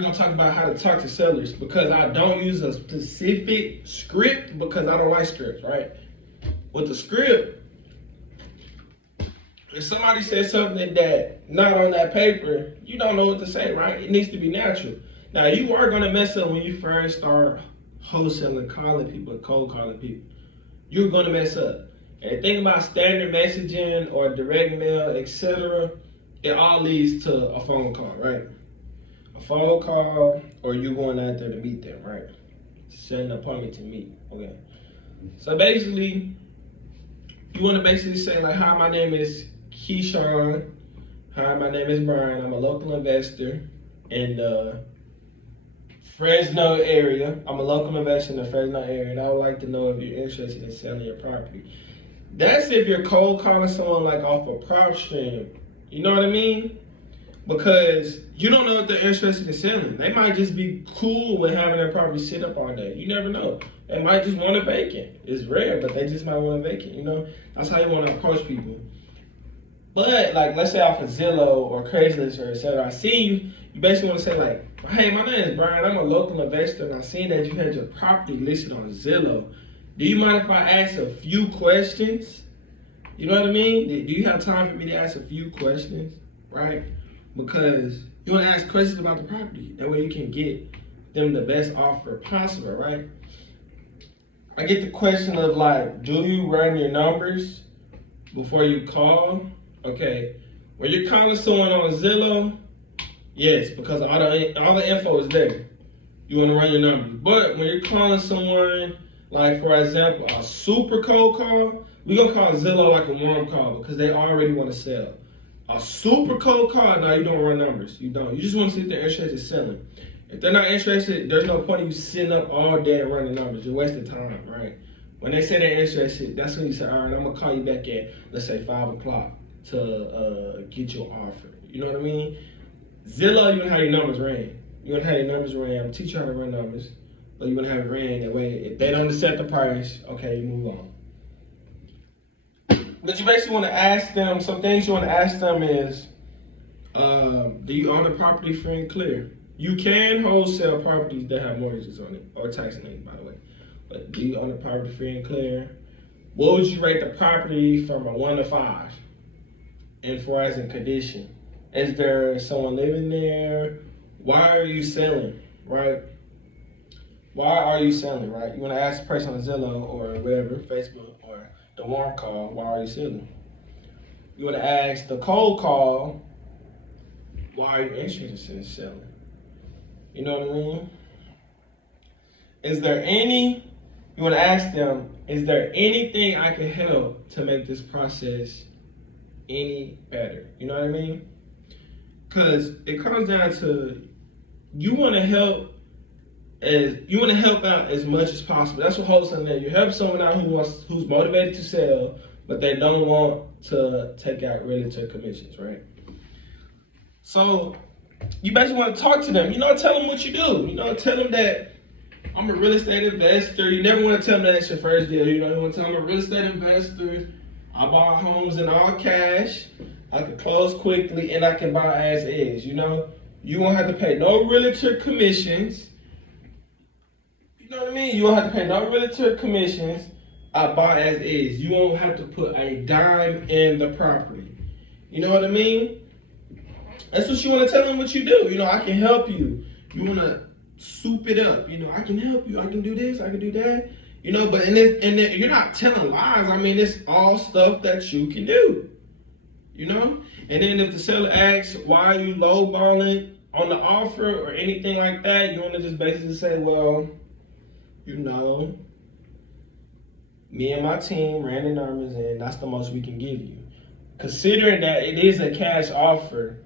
we're gonna talk about how to talk to sellers, because I don't use a specific script because I don't like scripts, right? With the script, if somebody says something that not on that paper, you don't know what to say, right? It needs to be natural. Now, you are gonna mess up when you first start wholesaling, calling people, cold calling people. You're gonna mess up. And the thing about standard messaging or direct mail, etc., it all leads to a phone call, right? A phone call, or you going out there to meet them, right? Set an appointment to meet, okay? So basically, you want to basically say like, hi, my name is Keyshawn. Hi, my name is Brian. I'm a local investor in the Fresno area. I'm a local investor in the Fresno area, and I would like to know if you're interested in selling your property. That's if you're cold calling someone like off a prop stream. You know what I mean? Because you don't know if they're interested in selling. They might just be cool with having their property sit up all day. You never know. They might just want a vacant. It's rare, but they just might want a vacant, you know? That's how you want to approach people. But, like, let's say off of Zillow or Craigslist or etc., I see you, you basically want to say, like, hey, my name is Brian. I'm a local investor, and I seen that you had your property listed on Zillow. Do you mind if I ask a few questions? You know what I mean? Do you have time for me to ask a few questions, right? Because you want to ask questions about the property. That way you can get them the best offer possible, right? I get the question of like, do you run your numbers before you call? Okay. When you're calling someone on Zillow, yes, because all the info is there. You want to run your numbers. But when you're calling someone, like for example, a super cold call, we're going to call Zillow like a warm call because they already want to sell. A super cold call, no, you don't run numbers. You don't. You just want to see if they're interested in selling. If they're not interested, there's no point in you sitting up all day and running numbers. You're wasting time, right? When they say they're interested, that's when you say, all right, I'm going to call you back at, let's say, 5 o'clock to get your offer. You know what I mean? Zillow, you want to have your numbers ran. You want to have your numbers ran. I'm going to teach you how to run numbers. But you want to have it ran that way. If they don't accept the price, okay, you move on. But you basically want to ask them, some things you want to ask them is, do you own a property free and clear? You can wholesale properties that have mortgages on it, or tax liens, by the way. But do you own a property free and clear? What would you rate the property from a 1 to 5? And for as in condition? Is there someone living there? Why are you selling, right? Why are you selling, right? You want to ask the person on Zillow or whatever, Facebook or the warm call, why are you selling? You want to ask the cold call, why are you interested in selling? You know what I mean? Is there any, you want to ask them, is there anything I can help to make this process any better? You know what I mean? Because it comes down to, you want to help out as much as possible. That's what wholesaling is. You help someone out who's motivated to sell, but they don't want to take out realtor commissions, right? So you basically want to talk to them. You know, tell them what you do. You know, tell them that I'm a real estate investor. You never want to tell them that it's your first deal. You know, you want to tell them I'm a real estate investor. I buy homes in all cash. I can close quickly and I can buy as is. You know, you won't have to pay no realtor commissions. You know what I mean? You won't have to pay no realtor commissions. I buy as is. You won't have to put a dime in the property. You know what I mean? That's what you want to tell them what you do. You know, I can help you. You want to soup it up. You know, I can help you. I can do this. I can do that. You know, but you're not telling lies. I mean, it's all stuff that you can do. You know? And then if the seller asks, why are you lowballing on the offer or anything like that, you want to just basically say, well, you know, me and my team ran the numbers and that's the most we can give you. Considering that it is a cash offer,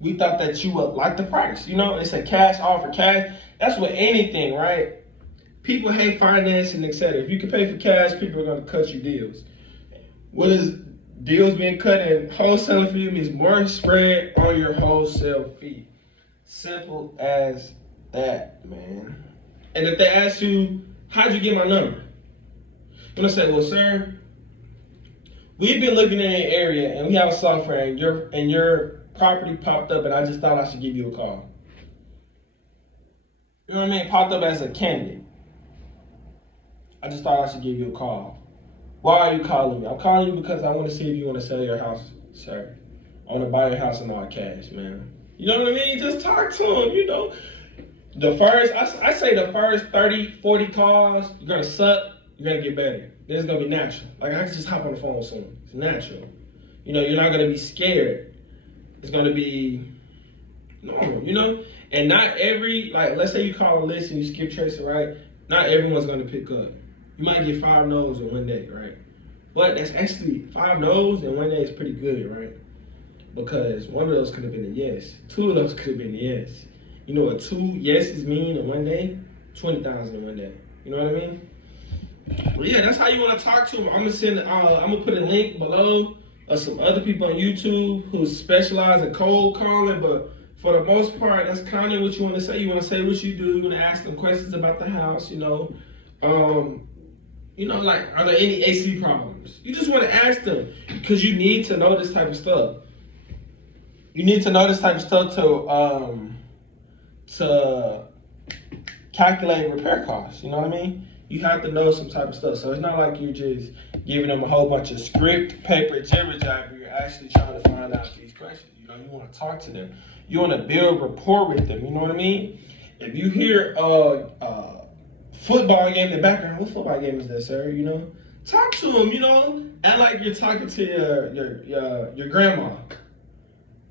we thought that you would like the price. You know, it's a cash offer. Cash, that's with anything, right? People hate financing, etc. If you can pay for cash, people are going to cut you deals. What is deals being cut and wholesaling for you means more spread on your wholesale fee. Simple as that, man. And if they ask you, how'd you get my number? I'm going to say, well, sir, we've been looking in the area and we have a software and your property popped up and I just thought I should give you a call. You know what I mean? Popped up as a candidate. I just thought I should give you a call. Why are you calling me? I'm calling you because I want to see if you want to sell your house, sir. I want to buy your house in all cash, man. You know what I mean? Just talk to him, you know. I say the first 30, 40 calls, you're going to suck, you're going to get better. Then it's going to be natural. Like, I can just hop on the phone with someone. It's natural. You know, you're not going to be scared. It's going to be normal, you know? And not every, like, let's say you call a list and you skip tracing, right? Not everyone's going to pick up. You might get 5 no's in one day, right? But that's actually 5 no's in one day is pretty good, right? Because one of those could have been a yes. 2 of those could have been a yes. You know what 2 yeses mean in one day? 20,000 in one day. You know what I mean? Well, yeah, that's how you want to talk to them. I'm gonna put a link below of some other people on YouTube who specialize in cold calling, but for the most part, that's kind of what you want to say. You want to say what you do. You want to ask them questions about the house, you know. Like, are there any AC problems? You just want to ask them because you need to know this type of stuff. You need to know this type of stuff to calculate repair costs. You know what I mean? You have to know some type of stuff. So it's not like you're just giving them a whole bunch of script, paper, jibber jabber. You're actually trying to find out these questions. You know, you want to talk to them. You want to build rapport with them. You know what I mean? If you hear football game in the background, what football game is that, sir? You know, talk to them. You know, act like you're talking to your grandma.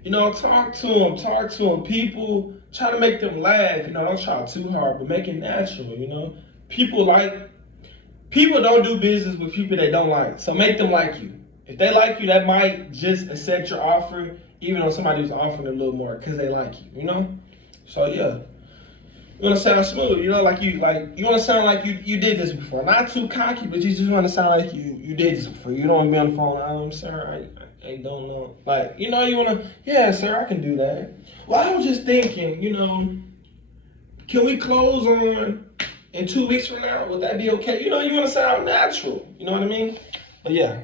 You know, talk to them. People, try to make them laugh. You know, don't try too hard, but make it natural. You know, people don't do business with people they don't like. So make them like you. If they like you, that might just accept your offer, even though somebody was offering a little more because they like you. You know, so yeah. You want to sound smooth, you know, you want to sound like you did this before. Not too cocky, but you just want to sound like you did this before. You don't want to be on the phone, sir, I don't know. Like, you know, you want to, yeah, sir, I can do that. Well, I was just thinking, you know, can we close on in 2 weeks from now? Would that be okay? You know, you want to sound natural. You know what I mean? But yeah.